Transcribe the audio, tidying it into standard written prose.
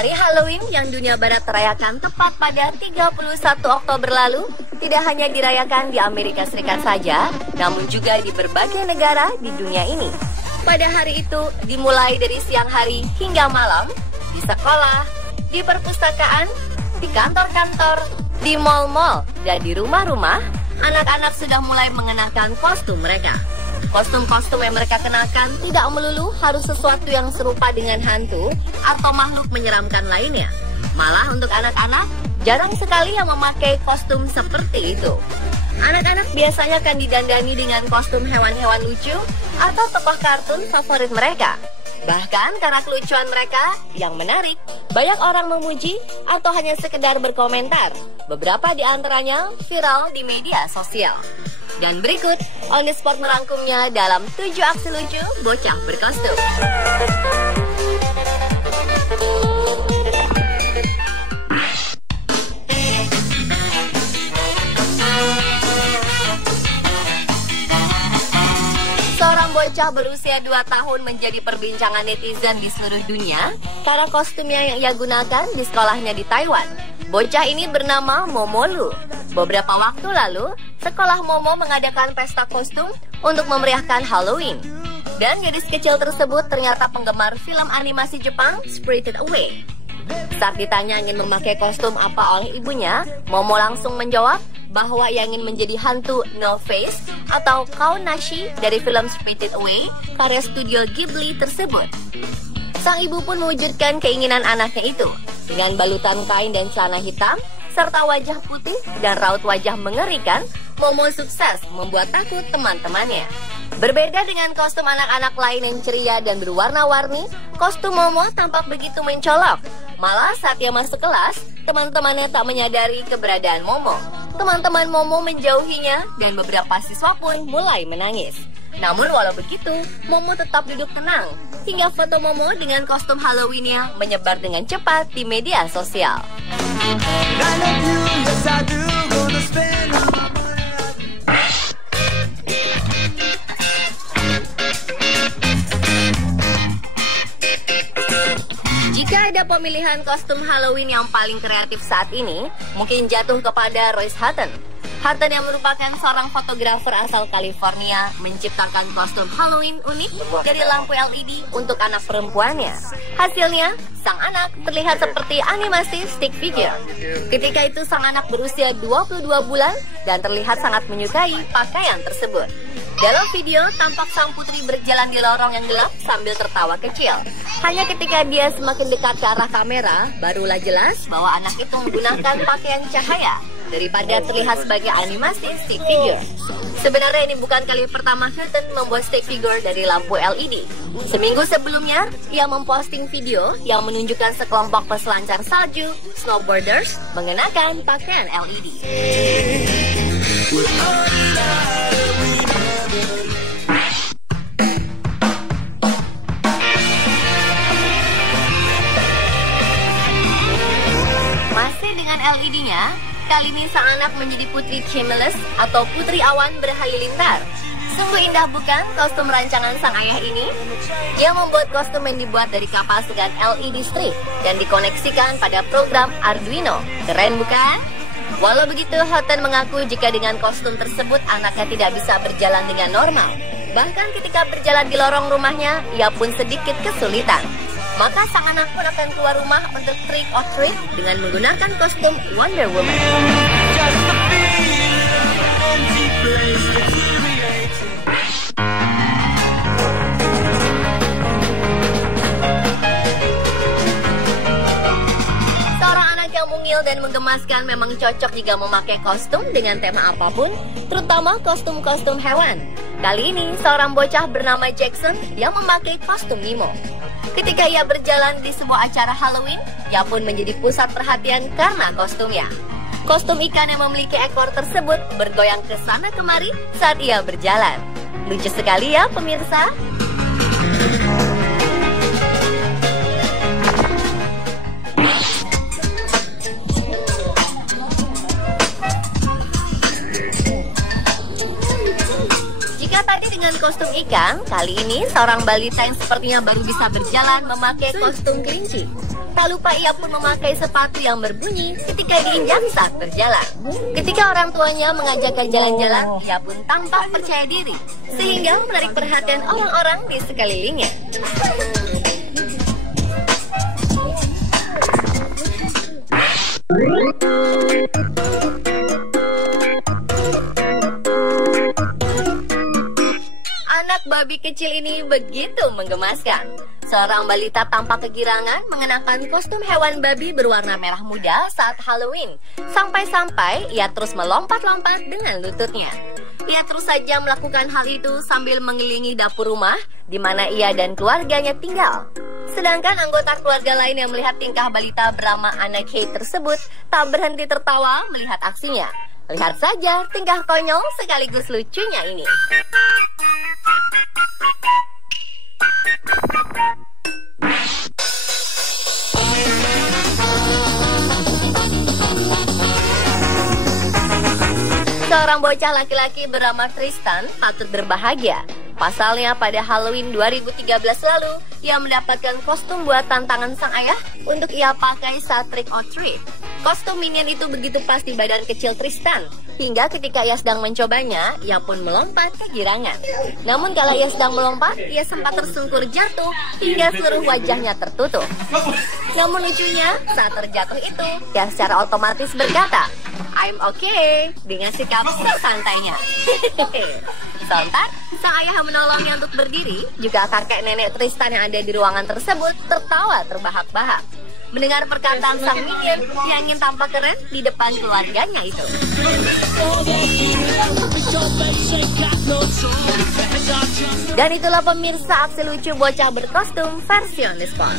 Hari Halloween yang dunia barat rayakan tepat pada 31 Oktober lalu tidak hanya dirayakan di Amerika Serikat saja, namun juga di berbagai negara di dunia ini. Pada hari itu dimulai dari siang hari hingga malam, di sekolah, di perpustakaan, di kantor-kantor, di mal-mal, dan di rumah-rumah, anak-anak sudah mulai mengenakan kostum mereka. Kostum-kostum yang mereka kenakan tidak melulu harus sesuatu yang serupa dengan hantu atau makhluk menyeramkan lainnya. Malah untuk anak-anak, jarang sekali yang memakai kostum seperti itu. Anak-anak biasanya akan didandani dengan kostum hewan-hewan lucu atau tokoh kartun favorit mereka. Bahkan karena kelucuan mereka yang menarik, banyak orang memuji atau hanya sekedar berkomentar. Beberapa di antaranya viral di media sosial. Dan berikut, On The Spot merangkumnya dalam 7 aksi lucu bocah berkostum. Seorang bocah berusia 2 tahun menjadi perbincangan netizen di seluruh dunia karena kostumnya yang ia gunakan di sekolahnya di Taiwan. Bocah ini bernama Momolu. Beberapa waktu lalu, sekolah Momo mengadakan pesta kostum untuk memeriahkan Halloween. Dan gadis kecil tersebut ternyata penggemar film animasi Jepang Spirited Away. Saat ditanya ingin memakai kostum apa oleh ibunya, Momo langsung menjawab bahwa ia ingin menjadi hantu No Face atau Kaonashi dari film Spirited Away karya studio Ghibli tersebut. Sang ibu pun mewujudkan keinginan anaknya itu dengan balutan kain dan celana hitam serta wajah putih dan raut wajah mengerikan. Momo sukses membuat takut teman-temannya. Berbeda dengan kostum anak-anak lain yang ceria dan berwarna-warni, kostum Momo tampak begitu mencolok. Malah saat ia masuk kelas, teman-temannya tak menyadari keberadaan Momo. Teman-teman Momo menjauhinya dan beberapa siswa pun mulai menangis. Namun walau begitu, Momo tetap duduk tenang. Hingga foto Momo dengan kostum Halloween-nya menyebar dengan cepat di media sosial. Jika ada pemilihan kostum Halloween yang paling kreatif saat ini, mungkin jatuh kepada Royce Hutton. Hutton yang merupakan seorang fotografer asal California menciptakan kostum Halloween unik dari lampu LED untuk anak perempuannya. Hasilnya, sang anak terlihat seperti animasi stick figure. Ketika itu sang anak berusia 22 bulan dan terlihat sangat menyukai pakaian tersebut. Dalam video, tampak sang putri berjalan di lorong yang gelap sambil tertawa kecil. Hanya ketika dia semakin dekat ke arah kamera, barulah jelas bahwa anak itu menggunakan pakaian cahaya daripada terlihat sebagai animasi stick figure. Sebenarnya ini bukan kali pertama Hutton membuat stick figure dari lampu LED. Seminggu sebelumnya, ia memposting video yang menunjukkan sekelompok peselancar salju, snowboarders, mengenakan pakaian LED. Masih dengan LED-nya, kali ini sang anak menjadi putri Cumulus atau putri awan berhalilintar. Sungguh indah bukan kostum rancangan sang ayah ini? Dia membuat kostum yang dibuat dari kapas dengan LED strip dan dikoneksikan pada program Arduino. Keren bukan? Walau begitu, Hutton mengaku jika dengan kostum tersebut anaknya tidak bisa berjalan dengan normal. Bahkan ketika berjalan di lorong rumahnya, ia pun sedikit kesulitan. Maka sang anak pun akan keluar rumah untuk trick or treat dengan menggunakan kostum Wonder Woman. Seorang anak yang mungil dan menggemaskan memang cocok jika memakai kostum dengan tema apapun, terutama kostum-kostum hewan. Kali ini, seorang bocah bernama Jackson yang memakai kostum Nemo. Ketika ia berjalan di sebuah acara Halloween, ia pun menjadi pusat perhatian karena kostumnya. Kostum ikan yang memiliki ekor tersebut bergoyang ke sana kemari saat ia berjalan. Lucu sekali ya pemirsa? Dengan kostum ikan, kali ini seorang balita yang sepertinya baru bisa berjalan memakai kostum kelinci. Tak lupa ia pun memakai sepatu yang berbunyi ketika diinjak saat berjalan. Ketika orang tuanya mengajakkan jalan-jalan, ia pun tampak percaya diri, sehingga menarik perhatian orang-orang di sekelilingnya. Anak babi kecil ini begitu menggemaskan. Seorang balita tampak kegirangan mengenakan kostum hewan babi berwarna merah muda saat Halloween. Sampai-sampai ia terus melompat-lompat dengan lututnya. Ia terus saja melakukan hal itu sambil mengelilingi dapur rumah di mana ia dan keluarganya tinggal. Sedangkan anggota keluarga lain yang melihat tingkah balita bernama Anna Kate tersebut tak berhenti tertawa melihat aksinya. Lihat saja tingkah konyol sekaligus lucunya ini. Seorang bocah laki-laki bernama Tristan patut berbahagia. Pasalnya pada Halloween 2013 lalu, ia mendapatkan kostum buatan tangan sang ayah untuk ia pakai saat trick or treat. Kostum minion itu begitu pas di badan kecil Tristan, hingga ketika ia sedang mencobanya, ia pun melompat kegirangan. Namun kala ia sedang melompat, ia sempat tersungkur jatuh hingga seluruh wajahnya tertutup. Namun lucunya, saat terjatuh itu, ia secara otomatis berkata, "I'm okay," dengan sikap santainya. Sontak, sang ayah menolongnya untuk berdiri, juga kakek nenek Tristan yang ada di ruangan tersebut tertawa terbahak-bahak. Mendengar perkataan sang minion yang ingin tampak keren di depan keluarganya itu. Dan itulah pemirsa aksi lucu bocah berkostum versi on the spot.